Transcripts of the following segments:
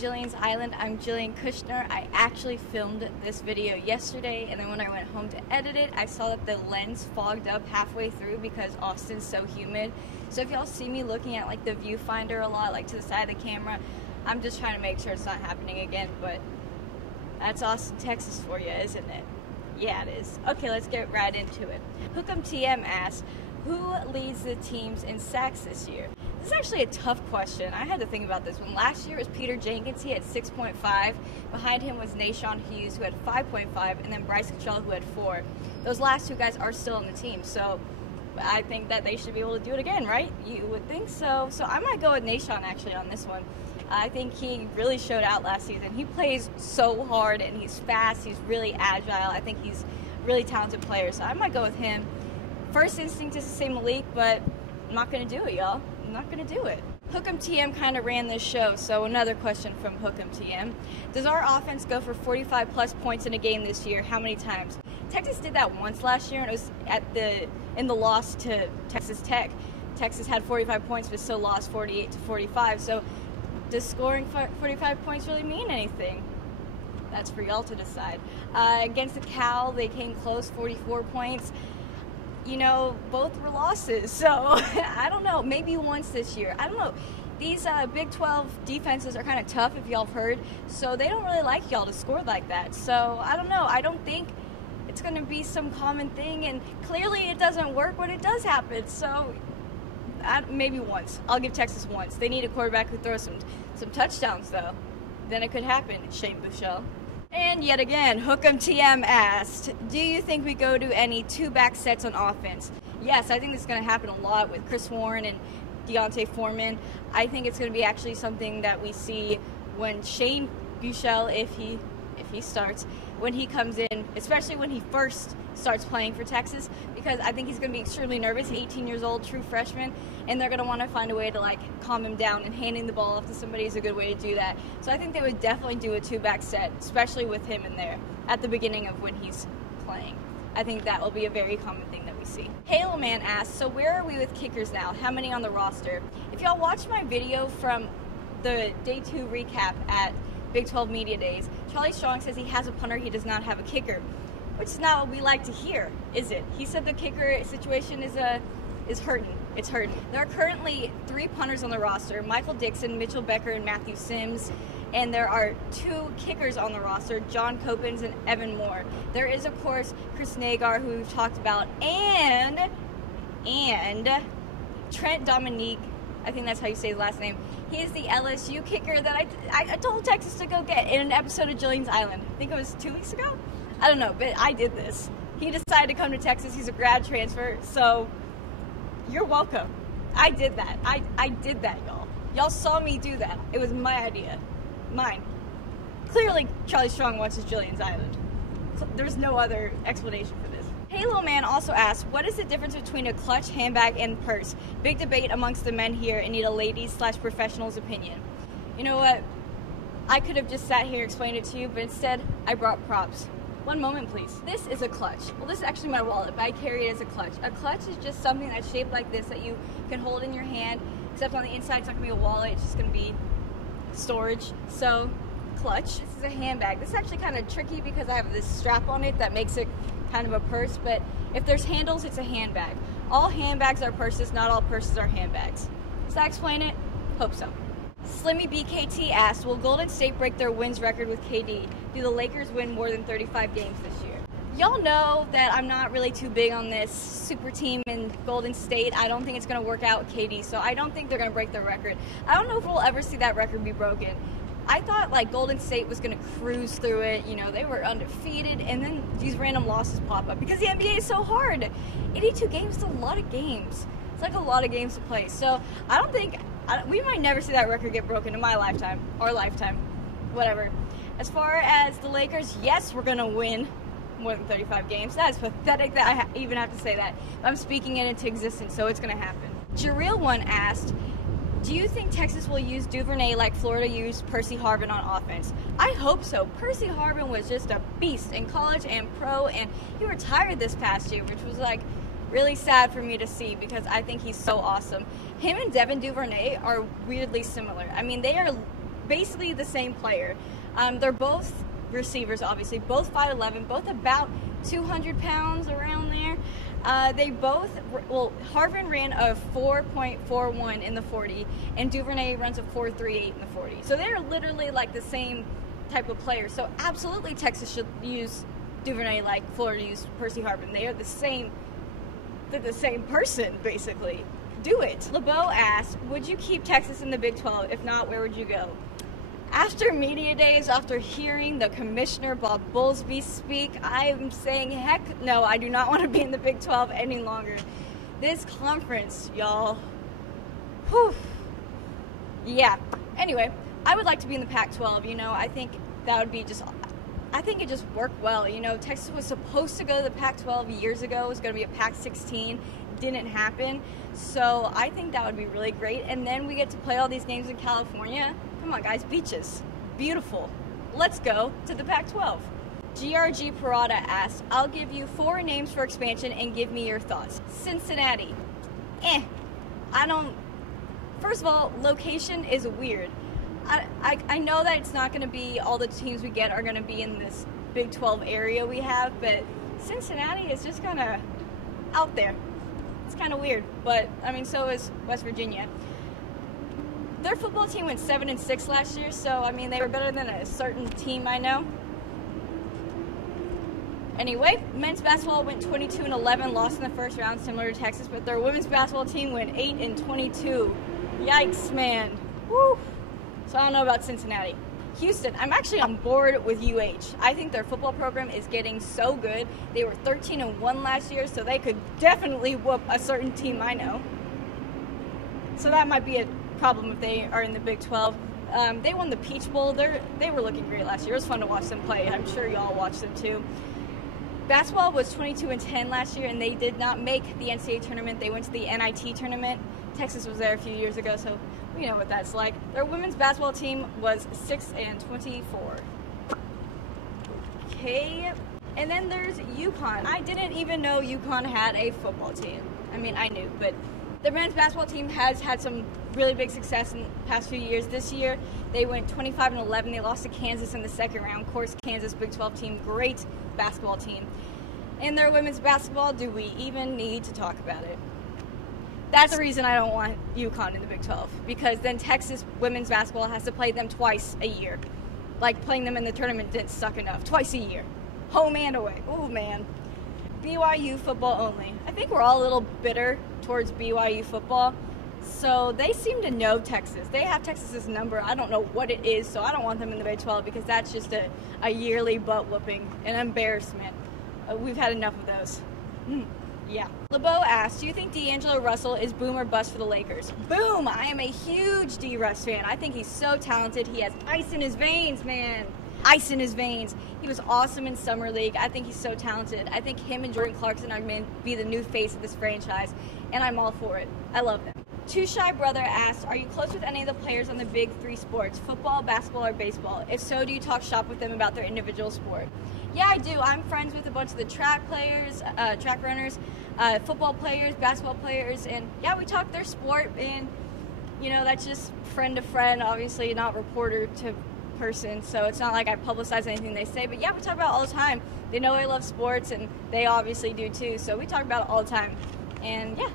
Jillian's Island. I'm Jillian Kushner. I actually filmed this video yesterday, and then when I went home to edit it, I saw that the lens fogged up halfway through because Austin's so humid. So if y'all see me looking at like the viewfinder a lot, like to the side of the camera, I'm just trying to make sure it's not happening again. But that's Austin, Texas for you, isn't it? Yeah, it is. Okay, let's get right into it. Hook'em TM asks, who leads the teams in sacks this year? This is actually a tough question. I had to think about this one. Last year it was Peter Jenkins, he had 6.5. Behind him was Nashawn Hughes, who had 5.5, and then Bryce Cottrell, who had 4. Those last two guys are still on the team, so I think that they should be able to do it again, right? You would think so. So I might go with Nashawn actually on this one. I think he really showed out last season. He plays so hard, and he's fast, he's really agile. I think he's a really talented player, so I might go with him. First instinct is to say Malik, but I'm not going to do it, y'all. I'm not going to do it. Hook'em TM kind of ran this show, so another question from Hook'em TM. Does our offense go for 45 plus points in a game this year? How many times? Texas did that once last year, and it was in the loss to Texas Tech. Texas had 45 points, but still lost 48 to 45. So does scoring 45 points really mean anything? That's for y'all to decide. Against the Cal, they came close, 44 points. You know, both were losses, so I don't know, maybe once this year. I don't know. These Big 12 defenses are kind of tough, if y'all have heard, so they don't really like y'all to score like that. So I don't know. I don't think it's going to be some common thing, and clearly it doesn't work when it does happen. So maybe once. I'll give Texas once. They need a quarterback who throws some touchdowns, though. Then it could happen. Shane Buechele. And yet again, Hook'em TM asked, do you think we go to any two-back sets on offense? Yes, I think this is going to happen a lot with Chris Warren and Deontay Foreman. I think it's going to be actually something that we see when Shane Buechele, if he starts, when he comes in, especially when he first starts playing for Texas, because I think he's going to be extremely nervous, 18 years old, true freshman, and they're going to want to find a way to like calm him down, and handing the ball off to somebody is a good way to do that. So I think they would definitely do a two-back set, especially with him in there at the beginning of when he's playing. I think that will be a very common thing that we see. Halo Man asks, so where are we with kickers now? How many on the roster? If y'all watch my video from the Day 2 recap at Big 12 Media Days, Charlie Strong says he has a punter, he does not have a kicker, which is not what we like to hear, is it? He said the kicker situation is hurting. It's hurting. There are currently 3 punters on the roster, Michael Dixon, Mitchell Becker, and Matthew Sims, and there are 2 kickers on the roster, John Copens and Evan Moore. There is, of course, Chris Nagar, who we've talked about, and Trent Dominique, I think that's how you say his last name. He is the LSU kicker that I told Texas to go get in an episode of Jillian's Island. I think it was 2 weeks ago? I don't know, but I did this. He decided to come to Texas. He's a grad transfer, so you're welcome. I did that. I did that, y'all. Y'all saw me do that. It was my idea. Mine. Clearly, Charlie Strong watches Jillian's Island. There's no other explanation for this. Halo Man also asks, what is the difference between a clutch, handbag, and purse? Big debate amongst the men here and need a ladies/professional's opinion. You know what? I could have just sat here and explained it to you, but instead, I brought props. One moment, please. This is a clutch. Well, this is actually my wallet, but I carry it as a clutch. A clutch is just something that's shaped like this that you can hold in your hand, except on the inside it's not going to be a wallet, it's just going to be storage. So, clutch. This is a handbag. This is actually kind of tricky because I have this strap on it that makes it kind of a purse, but if there's handles, it's a handbag. All handbags are purses, not all purses are handbags. Does that explain it? Hope so. Slimmy BKT asked, will Golden State break their wins record with KD? Do the Lakers win more than 35 games this year? Y'all know that I'm not really too big on this super team in Golden State. I don't think it's going to work out with KD, so I don't think they're going to break their record. I don't know if we'll ever see that record be broken. I thought like Golden State was going to cruise through it, you know, they were undefeated, and then these random losses pop up because the NBA is so hard. 82 games is a lot of games. It's like a lot of games to play. So I don't think, we might never see that record get broken in my lifetime, or lifetime, whatever. As far as the Lakers, yes, we're going to win more than 35 games. That is pathetic that I even have to say that. I'm speaking it into existence, so it's going to happen. Jareel One asked, do you think Texas will use Duvernay like Florida used Percy Harvin on offense? I hope so. Percy Harvin was just a beast in college and pro, and he retired this past year, which was like really sad for me to see because I think he's so awesome. Him and Devin Duvernay are weirdly similar. I mean, they are basically the same player. They're both receivers, obviously, both 5'11", both about 200 pounds around there. They both, Harvin ran a 4.41 in the 40, and Duvernay runs a 4.38 in the 40. So they're literally like the same type of player. So absolutely Texas should use Duvernay like Florida used Percy Harvin. They are the same, they're the same person, basically. Do it. LeBeau asked, would you keep Texas in the Big 12? If not, where would you go? After media days, after hearing the commissioner, Bob Bowlesby, speak, I'm saying, heck no, I do not want to be in the Big 12 any longer. This conference, y'all, whew. Yeah. Anyway, I would like to be in the Pac-12. You know, I think that would be just, I think it just worked well. You know, Texas was supposed to go to the Pac-12 years ago. It was going to be a Pac-16. Didn't happen. So I think that would be really great. And then we get to play all these games in California. Come on, guys, beaches. Beautiful. Let's go to the Pac-12. GRG Parada asked, I'll give you 4 names for expansion and give me your thoughts. Cincinnati. I don't... First of all, location is weird. I know that it's not going to be all the teams we get are going to be in this Big 12 area we have, but Cincinnati is just kind of out there. It's kind of weird, but, I mean, so is West Virginia. Their football team went 7-6 last year, so, I mean, they were better than a certain team I know. Anyway, men's basketball went 22-11, lost in the first round, similar to Texas, but their women's basketball team went 8-22. Yikes, man. Woo. So I don't know about Cincinnati. Houston, I'm actually on board with UH. I think their football program is getting so good. They were 13-1 last year, so they could definitely whoop a certain team I know. So that might be a problem if they are in the Big 12. They won the Peach Bowl. They were looking great last year. It was fun to watch them play. I'm sure y'all watched them too. Basketball was 22-10 last year, and they did not make the NCAA tournament. They went to the NIT tournament. Texas was there a few years ago, so we know what that's like. Their women's basketball team was 6-24. Okay, and then there's UConn. I didn't even know UConn had a football team. I mean, I knew, but the men's basketball team has had some really big success in the past few years. This year, they went 25-11. They lost to Kansas in the second round. Of course, Kansas Big 12 team, great basketball team. And their women's basketball, do we even need to talk about it? That's the reason I don't want UConn in the Big 12, because then Texas women's basketball has to play them twice a year. Like, playing them in the tournament didn't suck enough. Twice a year. Home and away. Oh, man. BYU football only. I think we're all a little bitter towards BYU football. So they seem to know Texas. They have Texas's number. I don't know what it is, so I don't want them in the Big 12 because that's just a yearly butt whooping, an embarrassment. We've had enough of those. Yeah. LeBeau asked, do you think D'Angelo Russell is boom or bust for the Lakers? Boom! I am a huge D-Russ fan. I think he's so talented. He has ice in his veins, man. Ice in his veins. He was awesome in Summer League. I think he's so talented. I think him and Jordan Clarkson are going to be the new face of this franchise, and I'm all for it. I love them. Too Shy Brother asked, are you close with any of the players on the big 3 sports, football, basketball, or baseball? If so, do you talk shop with them about their individual sport? Yeah, I do. I'm friends with a bunch of the track players, track runners, football players, basketball players, and yeah, we talk their sport, and you know, that's just friend to friend, obviously not reporter to person, so it's not like I publicize anything they say, but yeah, we talk about it all the time. They know I love sports, and they obviously do too, so we talk about it all the time, and yeah.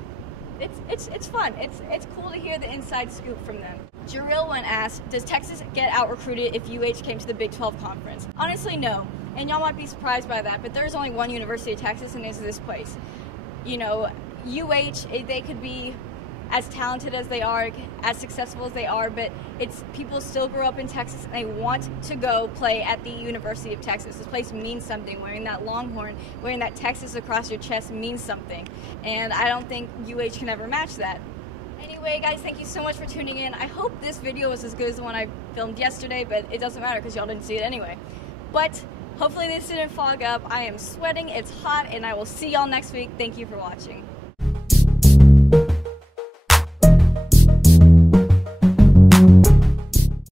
It's fun. It's cool to hear the inside scoop from them. Jarrell one asked, does Texas get out recruited if UH came to the Big 12 conference? Honestly, no. And y'all might be surprised by that, but there's only one University of Texas, and it's this place. You know, UH, they could be as talented as they are, as successful as they are, but it's people still grow up in Texas and they want to go play at the University of Texas. This place means something. Wearing that Longhorn, wearing that Texas across your chest means something. And I don't think UH can ever match that. Anyway, guys, thank you so much for tuning in. I hope this video was as good as the one I filmed yesterday, but it doesn't matter because y'all didn't see it anyway. But hopefully this didn't fog up. I am sweating, it's hot, and I will see y'all next week. Thank you for watching.